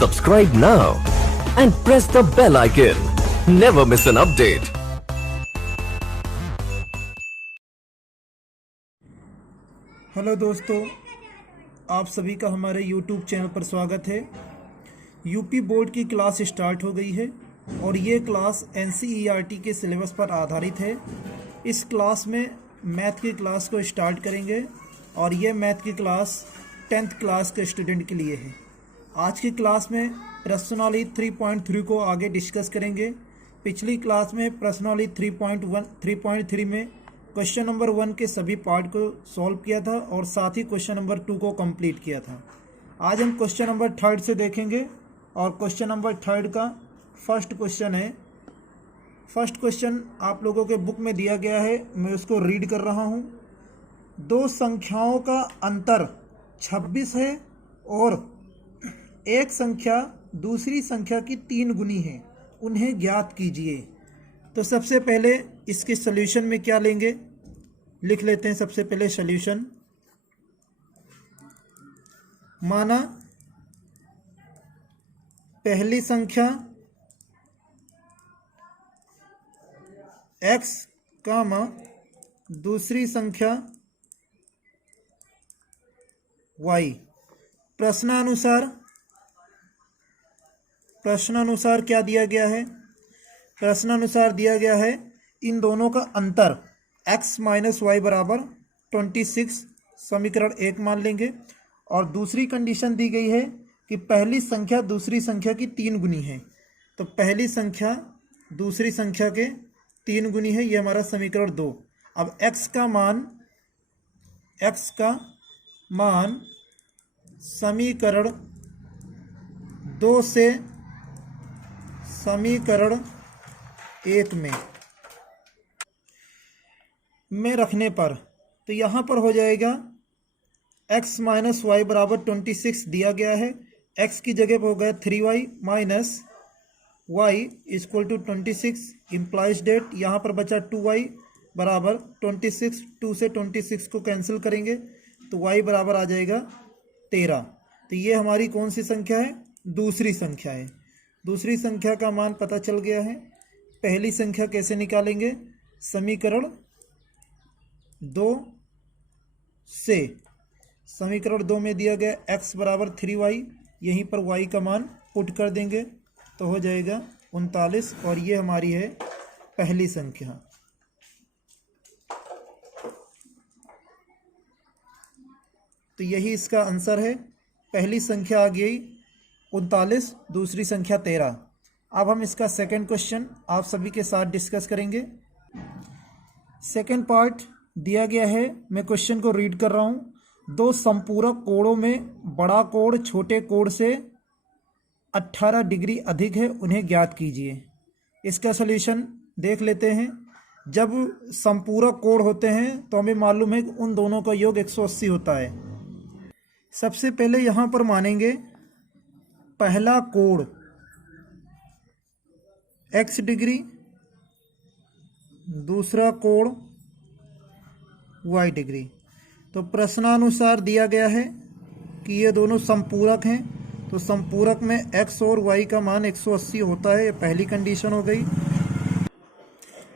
Subscribe now and press the bell icon. Never miss an update. Hello दोस्तों, आप सभी का हमारे YouTube चैनल पर स्वागत है। यूपी बोर्ड की क्लास स्टार्ट हो गई है और ये क्लास NCERT के सिलेबस पर आधारित है। इस क्लास में मैथ की क्लास को स्टार्ट करेंगे और ये मैथ की क्लास 10th क्लास के स्टूडेंट के लिए है। आज की क्लास में प्रश्नावली 3.3 को आगे डिस्कस करेंगे। पिछली क्लास में प्रश्नावली 3.3 में क्वेश्चन नंबर 1 के सभी पार्ट को सॉल्व किया था और साथ ही क्वेश्चन नंबर 2 को कंप्लीट किया था। आज हम क्वेश्चन नंबर 3 से देखेंगे और क्वेश्चन नंबर 3 का फर्स्ट क्वेश्चन है। फर्स्ट क्वेश्चन आप लोगों के बुक में दिया गया है, मैं उसको रीड कर रहा हूँ। दो संख्याओं का अंतर 26 है और एक संख्या दूसरी संख्या की 3 गुनी है, उन्हें ज्ञात कीजिए। तो सबसे पहले इसके सॉल्यूशन में क्या लेंगे, लिख लेते हैं। सबसे पहले सॉल्यूशन, माना पहली संख्या x कामा दूसरी संख्या y। प्रश्नानुसार क्या दिया गया है? प्रश्नानुसार दिया गया है इन दोनों का अंतर x माइनस वाई बराबर 26, समीकरण 1 मान लेंगे। और दूसरी कंडीशन दी गई है कि पहली संख्या दूसरी संख्या की 3 गुनी है। तो पहली संख्या दूसरी संख्या के 3 गुनी है, ये हमारा समीकरण 2। अब x का मान समीकरण 2 से समीकरण 1 में रखने पर तो यहाँ पर हो जाएगा x माइनस वाई बराबर 26 दिया गया है। x की जगह पर हो गया 3y minus y equal to 26 implies that. यहाँ पर बचा 2y बराबर 26। 2 से 26 को कैंसिल करेंगे तो y बराबर आ जाएगा 13। तो ये हमारी कौन सी संख्या है? दूसरी संख्या है। दूसरी संख्या का मान पता चल गया है। पहली संख्या कैसे निकालेंगे? समीकरण 2 से, समीकरण 2 में दिया गया x बराबर 3y, यहीं पर y का मान पुट कर देंगे तो हो जाएगा 39 और ये हमारी है पहली संख्या। तो यही इसका आंसर है। पहली संख्या आ गई 39, दूसरी संख्या 13। अब हम इसका सेकंड क्वेश्चन आप सभी के साथ डिस्कस करेंगे। सेकंड पार्ट दिया गया है, मैं क्वेश्चन को रीड कर रहा हूँ। दो संपूरक कोणों में बड़ा कोण छोटे कोण से 18 डिग्री अधिक है, उन्हें ज्ञात कीजिए। इसका सलूशन देख लेते हैं। जब संपूरक कोण होते हैं तो हमें मालूम है कि उन दोनों का योग 180 होता है। सबसे पहले यहाँ पर मानेंगे पहला कोण x डिग्री, दूसरा कोण y डिग्री। तो प्रश्नानुसार दिया गया है कि ये दोनों संपूरक हैं, तो संपूरक में x और y का मान 180 होता है। ये पहली कंडीशन हो गई।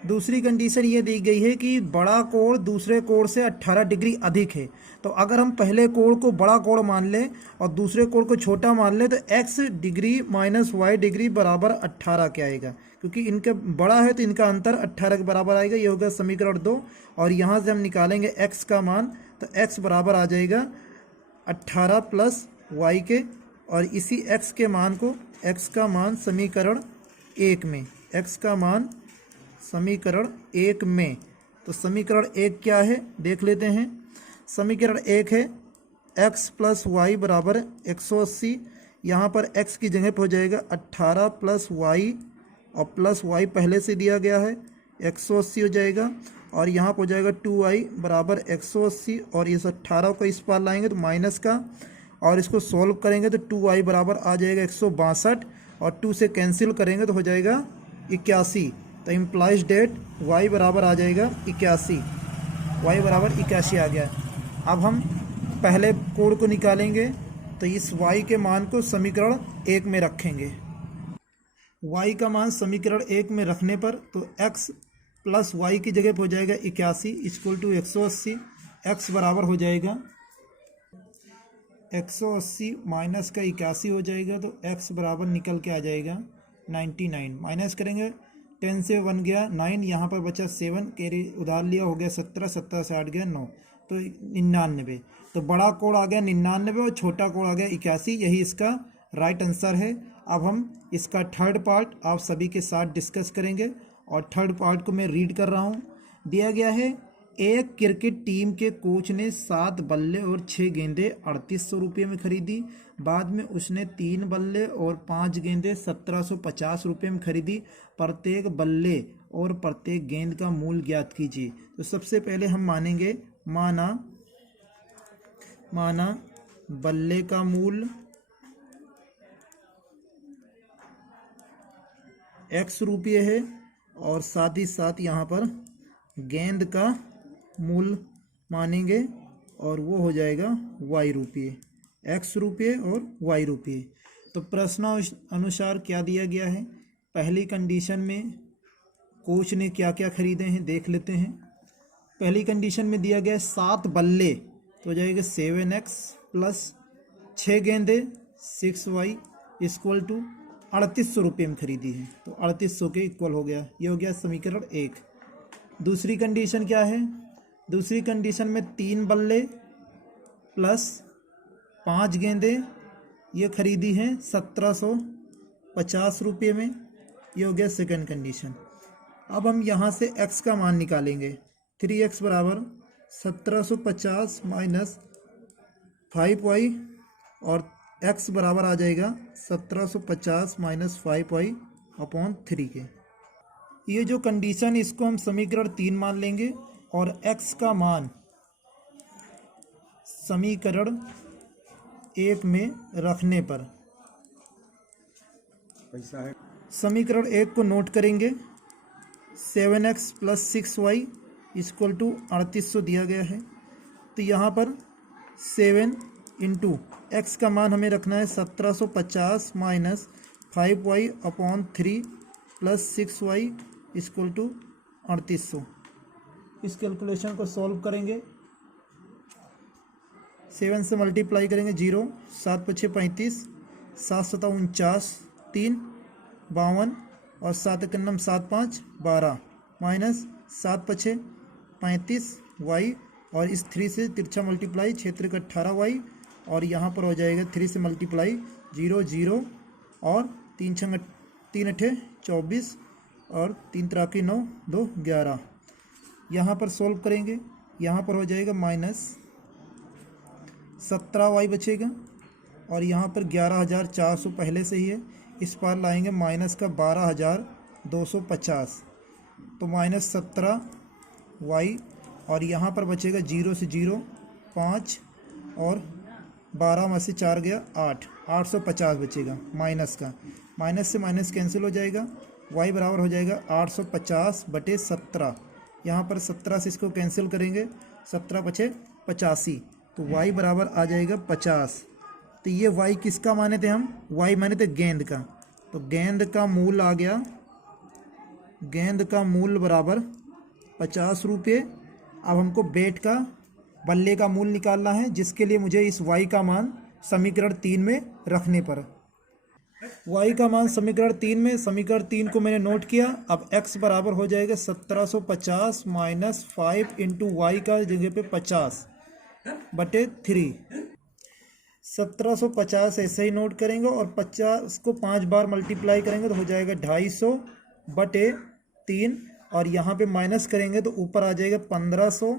दूसरी कंडीशन ये दी गई है कि बड़ा कोण दूसरे कोण से 18 डिग्री अधिक है। तो अगर हम पहले कोण को बड़ा कोण मान लें और दूसरे कोण को छोटा मान लें तो x degree minus y degree बराबर 18 क्या आएगा? क्योंकि इनका बड़ा है तो इनका अंतर 18 के बराबर आएगा। ये होगा समीकरण 2 और यहाँ से हम निकालेंगे x का मान, तो x बराबर आ जाएगा 18 प्लस y के, और इसी x के मान को x का मान समीकरण 1 में, x का मान समीकरण 1 में। तो समीकरण 1 क्या है देख लेते हैं। समीकरण 1 है x प्लस वाई बराबर 180। यहाँ पर x की जगह पर हो जाएगा 18 प्लस वाई और प्लस y पहले से दिया गया है 180 हो जाएगा, और यहाँ पर हो जाएगा 2y बराबर 180 और इस 18 को इस पार लाएंगे तो माइनस का, और इसको सॉल्व करेंगे तो 2y बराबर आ जाएगा 162 और 2 से कैंसिल करेंगे तो हो जाएगा 81। तो इम्प्लाइज डेट y बराबर आ जाएगा 81। y बराबर 81 आ गया। अब हम पहले कोण को निकालेंगे तो इस y के मान को समीकरण 1 में रखेंगे। y का मान समीकरण 1 में रखने पर तो x प्लस y की जगह पर हो जाएगा 81 इक्वल टू 180। x बराबर हो जाएगा 180 माइनस का 81 हो जाएगा, तो x बराबर निकल के आ जाएगा 99। माइनस करेंगे 10 से 1 गया 9, यहाँ पर बचा 7, कैरी उधार लिया हो गया 17, 17 से 8 गया 9, तो 99। तो बड़ा कोड आ गया 99 और छोटा कोड आ गया 81। यही इसका राइट आंसर है। अब हम इसका थर्ड पार्ट आप सभी के साथ डिस्कस करेंगे और थर्ड पार्ट को मैं रीड कर रहा हूँ। दिया गया है, एक क्रिकेट टीम के कोच ने 7 बल्ले और 6 गेंदें 3800 रुपये में खरीदी। बाद में उसने 3 बल्ले और 5 गेंदें 1750 रुपये में खरीदी। प्रत्येक बल्ले और प्रत्येक गेंद का मूल्य ज्ञात कीजिए। तो सबसे पहले हम मानेंगे, माना बल्ले का मूल्य x रुपये है और साथ ही साथ यहाँ पर गेंद का मूल्य मानेंगे और वो हो जाएगा y रुपये, x रुपये और y रुपये। तो प्रश्न अनुसार क्या दिया गया है, पहली कंडीशन में कोच ने क्या क्या खरीदे हैं देख लेते हैं। पहली कंडीशन में दिया गया है 7 बल्ले, तो हो जाएगा 7x प्लस 6 गेंदे 6y इक्वल टू 3800 रुपये में खरीदी है, तो 3800 के इक्वल हो गया। ये हो गया समीकरण 1। दूसरी कंडीशन क्या है, दूसरी कंडीशन में 3 बल्ले प्लस 5 गेंदे ये खरीदी हैं 1750 रुपये में, ये हो गया सेकंड कंडीशन। अब हम यहाँ से x का मान निकालेंगे। 3x बराबर 1750 माइनस 5y और x बराबर आ जाएगा 1750 माइनस 5y अपॉन 3 के। ये जो कंडीशन इसको हम समीकरण 3 मान लेंगे और x का मान समीकरण 1 में रखने पर पैसा है। समीकरण 1 को नोट करेंगे। 7x plus 6y equal to 3800 दिया गया है, तो यहाँ पर 7 इंटू एक्स का मान हमें रखना है 1750 minus 5y upon 3 plus 6y equal to 3800। इस कैलकुलेशन को सॉल्व करेंगे, 7 से मल्टीप्लाई करेंगे 0, 7 पछे 35, 7 सता 49, 3 52 और 7 एकन्नम 7 5 12 माइनस 7 पछे 35 y और इस 3 से तिरछा मल्टीप्लाई क्षेत्र का 18y और यहाँ पर हो जाएगा 3 से मल्टीप्लाई 0 0 और 3 छंग 3 अठे 24 और 3 त्रिक 9 2 11। यहाँ पर सोल्व करेंगे, यहाँ पर हो जाएगा माइनस 17y बचेगा और यहाँ पर 11,400 पहले से ही है, इस पार लाएंगे माइनस का 12,250, तो माइनस 17y और यहाँ पर बचेगा 0 से 0 5 और 12 में से 4 गया 8, 850 बचेगा माइनस का। माइनस से माइनस कैंसिल हो जाएगा, y बराबर हो जाएगा 850 बटे 17। यहाँ पर 17 से इसको कैंसिल करेंगे, 17 पछे 85, तो y बराबर आ जाएगा 50। तो ये y किसका माने थे हम, y माने थे गेंद का, तो गेंद का मूल्य आ गया, गेंद का मूल्य बराबर 50 रुपये। अब हमको बैट का बल्ले का मूल्य निकालना है, जिसके लिए मुझे इस y का मान समीकरण 3 में रखने पर, y का मान समीकरण 3 में, समीकरण 3 को मैंने नोट किया। अब x बराबर हो जाएगा 1750 माइनस 5 इंटू वाई का जगह पे 50 बटे 3। 1750 ऐसे ही नोट करेंगे और 50 को 5 बार मल्टीप्लाई करेंगे तो हो जाएगा 250 बटे 3 और यहाँ पे माइनस करेंगे तो ऊपर आ जाएगा 1500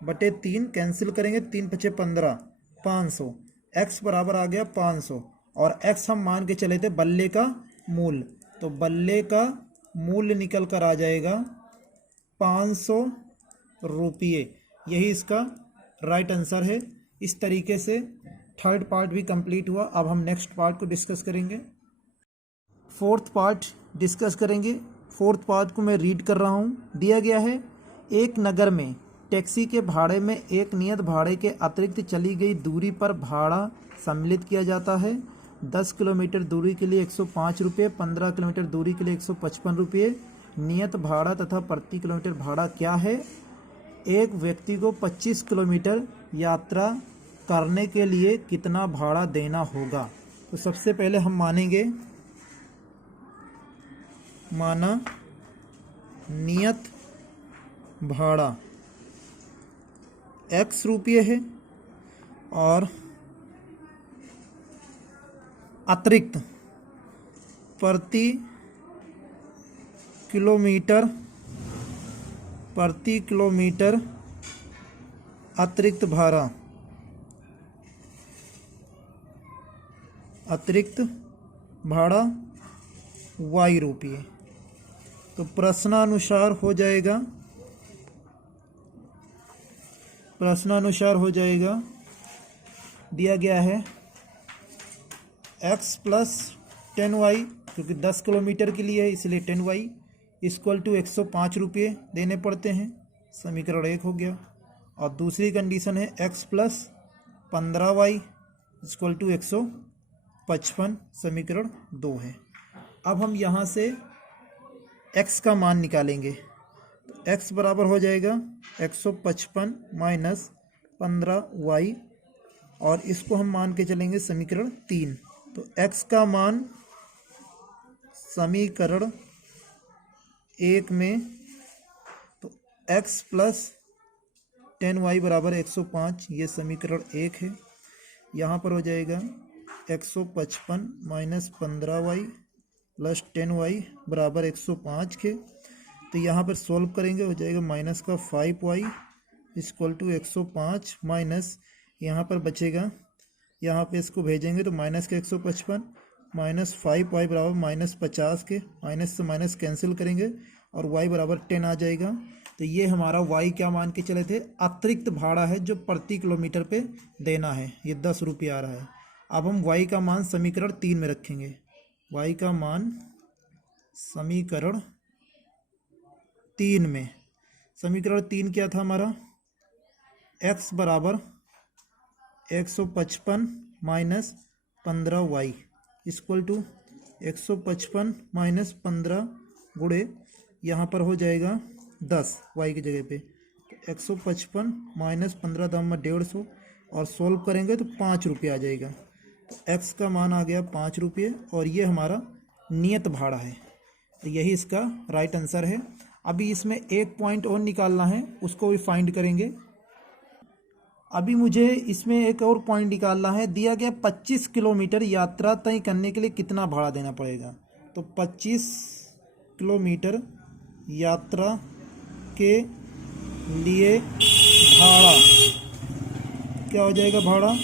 बटे 3, कैंसिल करेंगे 3 पचे 15, 500। x बराबर आ गया 500 और x हम मान के चले थे बल्ले का मूल्य, तो बल्ले का मूल्य निकल कर आ जाएगा 500 रुपये। यही इसका राइट आंसर है। इस तरीके से थर्ड पार्ट भी कंप्लीट हुआ। अब हम नेक्स्ट पार्ट को डिस्कस करेंगे, फोर्थ पार्ट डिस्कस करेंगे। फोर्थ पार्ट को मैं रीड कर रहा हूँ। दिया गया है, एक नगर में टैक्सी के भाड़े में एक नियत भाड़े के अतिरिक्त चली गई दूरी पर भाड़ा सम्मिलित किया जाता है। 10 किलोमीटर दूरी के लिए 105 रुपये, 15 किलोमीटर दूरी के लिए 155 रुपये। नियत भाड़ा तथा प्रति किलोमीटर भाड़ा क्या है? एक व्यक्ति को 25 किलोमीटर यात्रा करने के लिए कितना भाड़ा देना होगा? तो सबसे पहले हम मानेंगे, माना नियत भाड़ा x रुपये है और अतिरिक्त प्रति किलोमीटर अतिरिक्त भाड़ा y रुपये। तो प्रश्नानुसार हो जाएगा, दिया गया है x प्लस 10y, क्योंकि 10 किलोमीटर के लिए है इसलिए 10y इक्वल टू 105 रुपये देने पड़ते हैं। समीकरण 1 हो गया। और दूसरी कंडीशन है x plus 15y equal to 155, समीकरण 2 है। अब हम यहाँ से x का मान निकालेंगे। तो x बराबर हो जाएगा 155 माइनस 15y, और इसको हम मान के चलेंगे समीकरण 3। तो x का मान समीकरण 1 में, तो x प्लस 10y बराबर 105, ये समीकरण 1 है। यहाँ पर हो जाएगा 155 माइनस 15y प्लस 10y बराबर 105 के। तो यहाँ पर सॉल्व करेंगे, हो जाएगा माइनस का 5y इक्वल टू 105 माइनस, यहाँ पर बचेगा, यहाँ पे इसको भेजेंगे तो माइनस का 155 माइनस 5y बराबर माइनस 50 के। माइनस से माइनस कैंसिल करेंगे और y बराबर 10 आ जाएगा। तो ये हमारा y क्या मान के चले थे? अतिरिक्त भाड़ा है जो प्रति किलोमीटर पे देना है, ये 10 रुपये आ रहा है। अब हम y का मान समीकरण 3 में रखेंगे। y का मान समीकरण 3 में, समीकरण 3 क्या था हमारा? x बराबर 155 minus 15y equal to 155 minus 15 गुणे, यहाँ पर हो जाएगा 10 y की जगह पे। 155 माइनस 15 दाम में 150, और सॉल्व करेंगे तो 5 रुपये आ जाएगा। तो x का मान आ गया 5 रुपये, और ये हमारा नियत भाड़ा है। तो यही इसका राइट आंसर है। अभी इसमें एक पॉइंट और निकालना है, उसको भी फाइंड करेंगे। अभी मुझे इसमें एक और पॉइंट निकालना है। दिया गया 25 किलोमीटर यात्रा तय करने के लिए कितना भाड़ा देना पड़ेगा? तो 25 किलोमीटर यात्रा के लिए भाड़ा क्या हो जाएगा? भाड़ा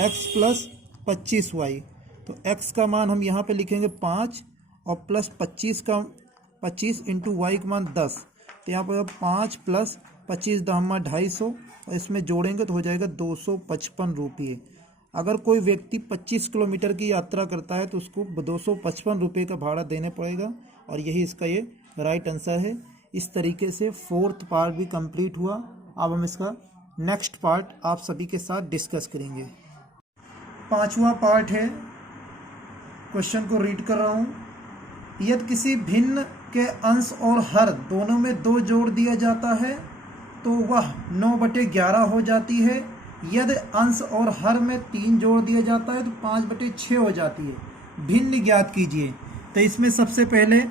x प्लस 25y। तो x का मान हम यहाँ पे लिखेंगे 5, और प्लस 25 इंटू y का मान 10। तो यहाँ पर 5 प्लस 25 दाम 250, और इसमें जोड़ेंगे तो हो जाएगा 255 रुपये। अगर कोई व्यक्ति 25 किलोमीटर की यात्रा करता है तो उसको 255 रुपये का भाड़ा देने पड़ेगा, और यही इसका ये राइट आंसर है। इस तरीके से 4th पार्ट भी कंप्लीट हुआ। अब हम इसका नेक्स्ट पार्ट आप सभी के साथ डिस्कस करेंगे। 5वां पार्ट है, क्वेश्चन को रीड कर रहा हूँ। यदि किसी भिन्न के अंश और हर दोनों में 2 जोड़ दिया जाता है तो वह 9/11 हो जाती है। यदि अंश और हर में 3 जोड़ दिया जाता है तो 5/6 हो जाती है। भिन्न ज्ञात कीजिए। तो इसमें सबसे पहले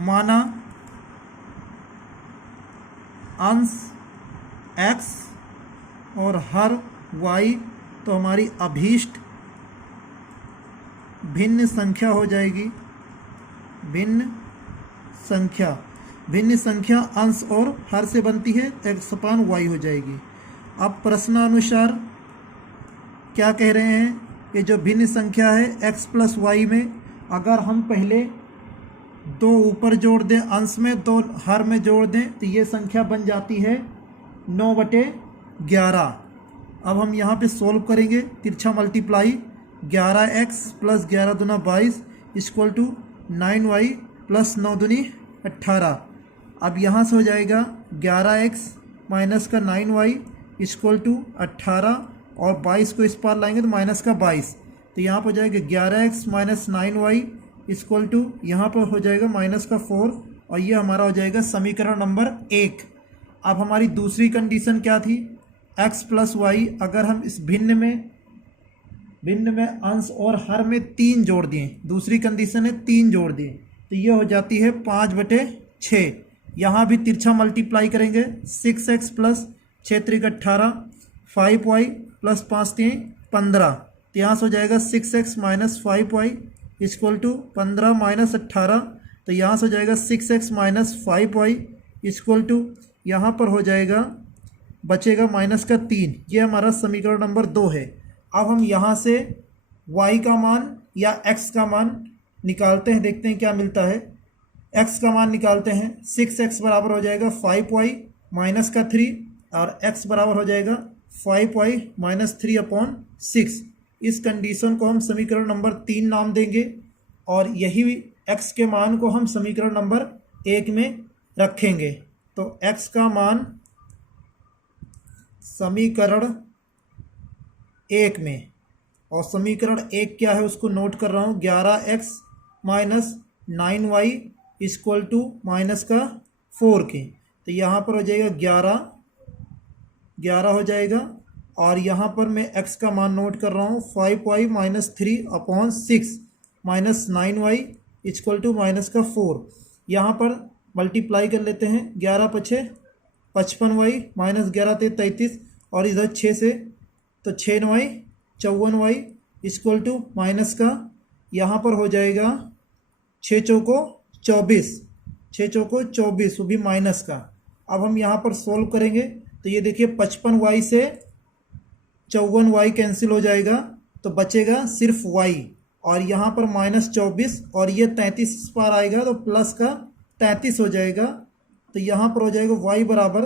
माना अंश x और हर y, तो हमारी अभीष्ट भिन्न संख्या हो जाएगी। भिन्न संख्या अंश और हर से बनती है, x/y हो जाएगी। अब प्रश्नानुसार क्या कह रहे हैं? ये जो भिन्न संख्या है x प्लस y में, अगर हम पहले 2 ऊपर जोड़ दें अंश में, 2 हर में जोड़ दें, तो ये संख्या बन जाती है 9/11। अब हम यहाँ पे सोल्व करेंगे, तिरछा मल्टीप्लाई। 11x प्लस 11 दूना 22 इक्वल टू 9y प्लस 9 दूनी 18। अब यहाँ से हो जाएगा 11x माइनस का 9y इक्वल टू 18 और 22 को इस पार लाएंगे तो माइनस का 22, तो यहाँ पर हो जाएगा 11x minus 9y equal to यहाँ पर हो जाएगा माइनस का 4 और ये हमारा हो जाएगा समीकरण नंबर 1। अब हमारी दूसरी कंडीशन क्या थी, x प्लस वाई अगर हम इस भिन्न में अंश और हर में 3 जोड़ दिए, दूसरी कंडीशन है 3 जोड़ दिए, तो ये हो जाती है 5/6। यहाँ भी तिरछा मल्टीप्लाई करेंगे 6x प्लस 6 त्रिक 18, 5y प्लस 5 3 15, तो यहाँ से हो जाएगा 6x minus 5y equal to 15 minus 18, तो यहाँ से हो जाएगा 6x minus 5y equal to यहाँ पर हो जाएगा बचेगा माइनस का 3। ये हमारा समीकरण नंबर 2 है। अब हम यहाँ से y का मान या x का मान निकालते हैं, देखते हैं क्या मिलता है। x का मान निकालते हैं, 6x बराबर हो जाएगा 5y माइनस का 3 और x बराबर हो जाएगा 5y माइनस 3/6। इस कंडीशन को हम समीकरण नंबर 3 नाम देंगे और यही x के मान को हम समीकरण नंबर 1 में रखेंगे। तो x का मान समीकरण 1 में, और समीकरण 1 क्या है उसको नोट कर रहा हूँ, 11x minus 9y equal to minus का 4 के, तो यहाँ पर हो जाएगा 11 हो जाएगा और यहाँ पर मैं x का मान नोट कर रहा हूँ 5y minus 3/6 minus 9y equal to minus का 4। यहाँ पर मल्टीप्लाई कर लेते हैं, 11 × 5 = 55y माइनस 11 × 33 और इधर 6 से तो 6 9 54y इक्वल टू माइनस का यहाँ पर हो जाएगा 6 चौको 24 वो भी माइनस का। अब हम यहाँ पर सोल्व करेंगे तो ये देखिए 55y से 54y कैंसिल हो जाएगा तो बचेगा सिर्फ y और यहाँ पर माइनस 24 और ये 33 इस पार आएगा तो प्लस का 33 हो जाएगा। तो यहाँ पर हो जाएगा y बराबर,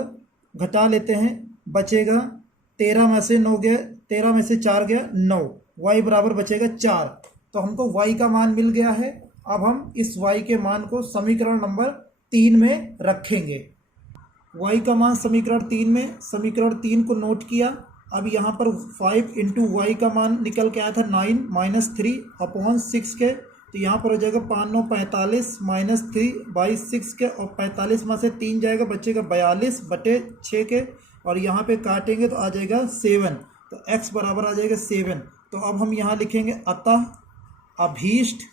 घटा लेते हैं, बचेगा 13 में से 9 गया, 13 में से 4 गया 9, y बराबर बचेगा 4। तो हमको y का मान मिल गया है। अब हम इस y के मान को समीकरण नंबर 3 में रखेंगे। y का मान समीकरण 3 में, समीकरण 3 को नोट किया। अब यहाँ पर 5 × y का मान निकल के आया था 9 माइनस 3/6 के, तो यहाँ पर हो जाएगा 5 9 45 माइनस 3/6 के और 45 में से 3 जाएगा, बचेगा 42/6 के और यहाँ पे काटेंगे तो आ जाएगा 7, तो x बराबर आ जाएगा 7। तो अब हम यहाँ लिखेंगे अतः अभीष्ट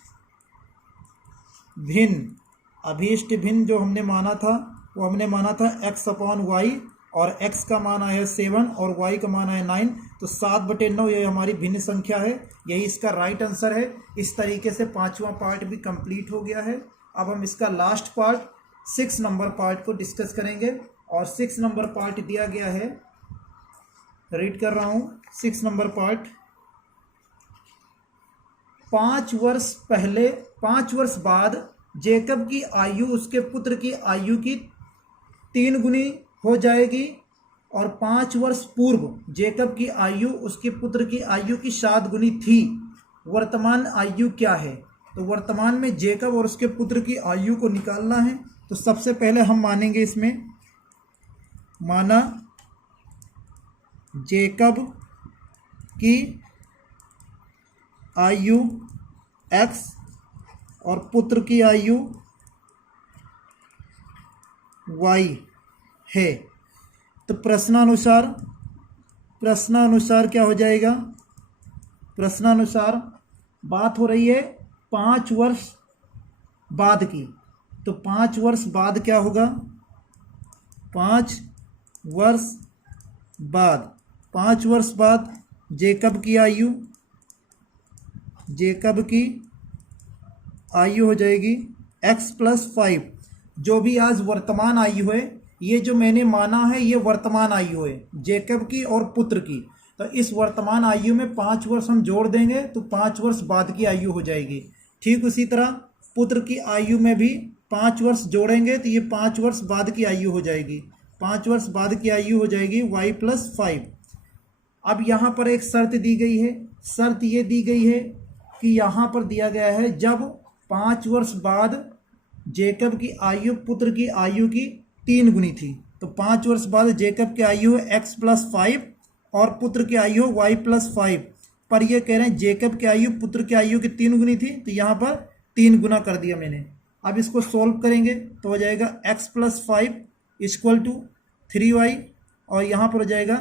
भिन्न जो हमने माना था वो हमने माना था x/y और x का मान आया 7 और y का मान आया 9, तो 7/9 ये हमारी भिन्न संख्या है, यही इसका राइट आंसर है। इस तरीके से 5वां पार्ट भी कंप्लीट हो गया है। अब हम इसका लास्ट पार्ट 6 नंबर पार्ट को डिस्कस करेंगे और 6 नंबर पार्ट दिया गया है, रीड कर रहा हूँ। 6 नंबर पार्ट, 5 वर्ष बाद जेकब की आयु उसके पुत्र की आयु की 3 गुनी हो जाएगी और 5 वर्ष पूर्व जेकब की आयु उसके पुत्र की आयु की 7 गुनी थी। वर्तमान आयु क्या है? तो वर्तमान में जेकब और उसके पुत्र की आयु को निकालना है। तो सबसे पहले हम मानेंगे, इसमें माना जेकब की आयु x और पुत्र की आयु y है। तो प्रश्नानुसार क्या हो जाएगा? प्रश्नानुसार बात हो रही है 5 वर्ष बाद की, तो 5 वर्ष बाद क्या होगा? 5 वर्ष बाद जेकब की आयु हो जाएगी x + 5। जो भी आज वर्तमान आयु है, ये जो मैंने माना है ये वर्तमान आयु है जेकब की और पुत्र की। तो इस वर्तमान आयु में 5 वर्ष हम जोड़ देंगे तो 5 वर्ष बाद की आयु हो जाएगी। ठीक उसी तरह पुत्र की आयु में भी 5 वर्ष जोड़ेंगे तो ये 5 वर्ष बाद की आयु हो जाएगी। 5 वर्ष बाद की आयु हो जाएगी y + 5। अब यहाँ पर एक शर्त दी गई है। शर्त ये दी गई है कि यहाँ पर दिया गया है जब 5 वर्ष बाद जेकब की आयु पुत्र की आयु की 3 गुनी थी। तो 5 वर्ष बाद जेकब की आयु है x+5 और पुत्र की आयु है y+5। पर ये कह रहे हैं जेकब की आयु पुत्र की आयु की 3 गुनी थी, तो यहाँ पर 3 गुना कर दिया मैंने। अब इसको सोल्व करेंगे तो हो जाएगा x+5 = 3y और यहाँ पर हो जाएगा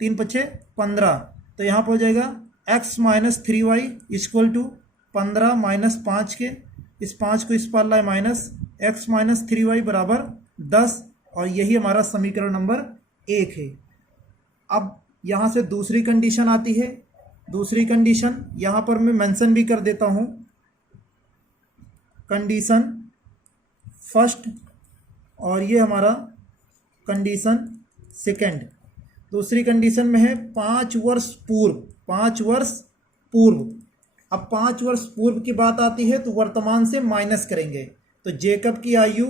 3 × 5 = 15। तो यहाँ पर हो जाएगा x - 3y = 15 - 5 के, इस 5 को इस पार लाए माइनस, x - 3y = 10 और यही हमारा समीकरण नंबर 1 है। अब यहाँ से दूसरी कंडीशन आती है। दूसरी कंडीशन यहाँ पर मैं मेंशन भी कर देता हूँ, कंडीशन फर्स्ट, और ये हमारा कंडीशन सेकंड। दूसरी कंडीशन में है 5 वर्ष पूर्व, 5 वर्ष पूर्व। अब 5 वर्ष पूर्व की बात आती है तो वर्तमान से माइनस करेंगे। तो जेकब की आयु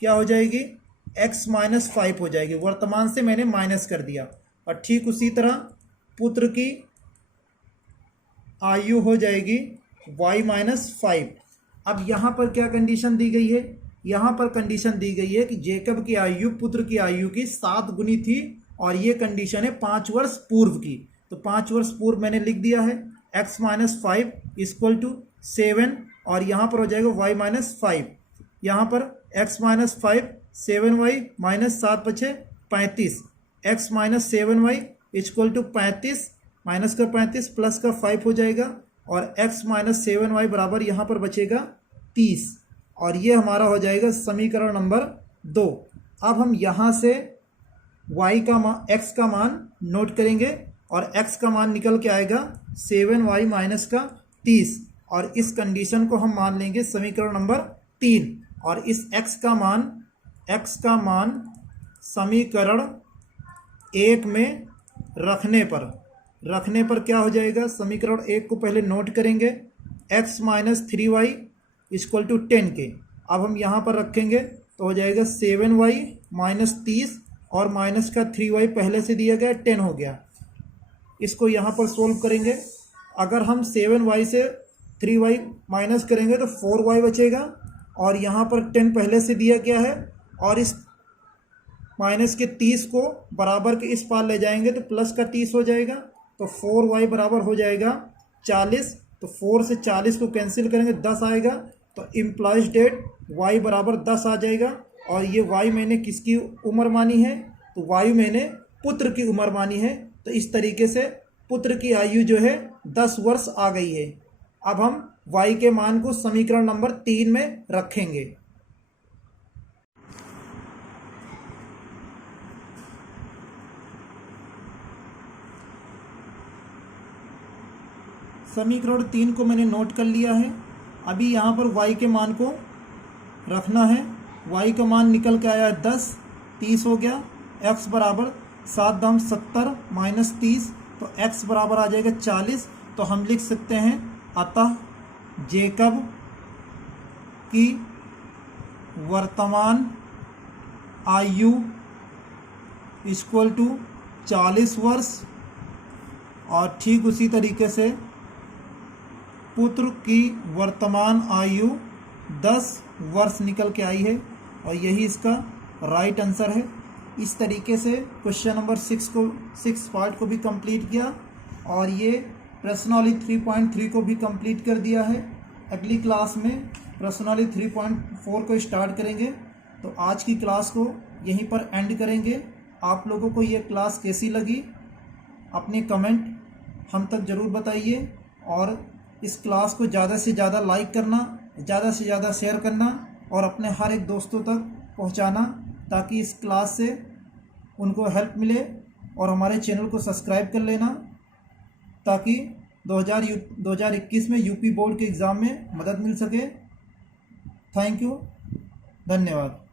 क्या हो जाएगी, x - 5 हो जाएगी, वर्तमान से मैंने माइनस कर दिया। और ठीक उसी तरह पुत्र की आयु हो जाएगी y - 5। अब यहाँ पर क्या कंडीशन दी गई है, यहाँ पर कंडीशन दी गई है कि जेकब की आयु पुत्र की आयु की 7 गुनी थी और ये कंडीशन है 5 वर्ष पूर्व की। तो 5 वर्ष पूर्व मैंने लिख दिया है x - 5 = 7 और यहाँ पर हो जाएगा y - 5। यहाँ पर x - 5 7y - 7 × 5 = 35, x - 7y = 35 minus का 35 प्लस का 5 हो जाएगा और x - 7y बराबर यहाँ पर बचेगा 30 और ये हमारा हो जाएगा समीकरण नंबर 2। अब हम यहाँ से x का मान नोट करेंगे और x का मान निकल के आएगा 7y - 30 और इस कंडीशन को हम मान लेंगे समीकरण नंबर 3 और इस x का मान समीकरण 1 में रखने पर क्या हो जाएगा, समीकरण 1 को पहले नोट करेंगे, x - 3y = 10 के। अब हम यहाँ पर रखेंगे तो हो जाएगा 7y - 30 और माइनस का 3y पहले से दिया गया 10 हो गया। इसको यहाँ पर सोल्व करेंगे। अगर हम 7y से 3y माइनस करेंगे तो 4y बचेगा और यहाँ पर 10 पहले से दिया गया है और इस माइनस के 30 को बराबर के इस पार ले जाएंगे तो प्लस का 30 हो जाएगा। तो 4y बराबर हो जाएगा 40। तो 4 से 40 को कैंसिल करेंगे 10 आएगा। तो इम्प्लॉइज डेट y बराबर 10 आ जाएगा और ये y मैंने किसकी उम्र मानी है, तो y मैंने पुत्र की उम्र मानी है। तो इस तरीके से पुत्र की आयु जो है 10 वर्ष आ गई है। अब हम y के मान को समीकरण नंबर 3 में रखेंगे। समीकरण 3 को मैंने नोट कर लिया है। अभी यहाँ पर y के मान को रखना है। y का मान निकल के आया 10, 30 हो गया। x बराबर 7 दाम 70 माइनस 30, तो x बराबर आ जाएगा 40। तो हम लिख सकते हैं अतः जेकब की वर्तमान आयु = 40 वर्ष और ठीक उसी तरीके से पुत्र की वर्तमान आयु 10 वर्ष निकल के आई है और यही इसका राइट आंसर है। इस तरीके से क्वेश्चन नंबर 6 पार्ट को भी कंप्लीट किया और ये प्रश्नावली 3.3 को भी कंप्लीट कर दिया है। अगली क्लास में प्रश्नावली 3.4 को स्टार्ट करेंगे। तो आज की क्लास को यहीं पर एंड करेंगे। आप लोगों को ये क्लास कैसी लगी अपने कमेंट हम तक ज़रूर बताइए और इस क्लास को ज़्यादा से ज़्यादा लाइक करना, ज़्यादा से ज़्यादा शेयर करना और अपने हर एक दोस्तों तक पहुंचाना ताकि इस क्लास से उनको हेल्प मिले और हमारे चैनल को सब्सक्राइब कर लेना ताकि 2021 में यूपी बोर्ड के एग्ज़ाम में मदद मिल सके। थैंक यू, धन्यवाद।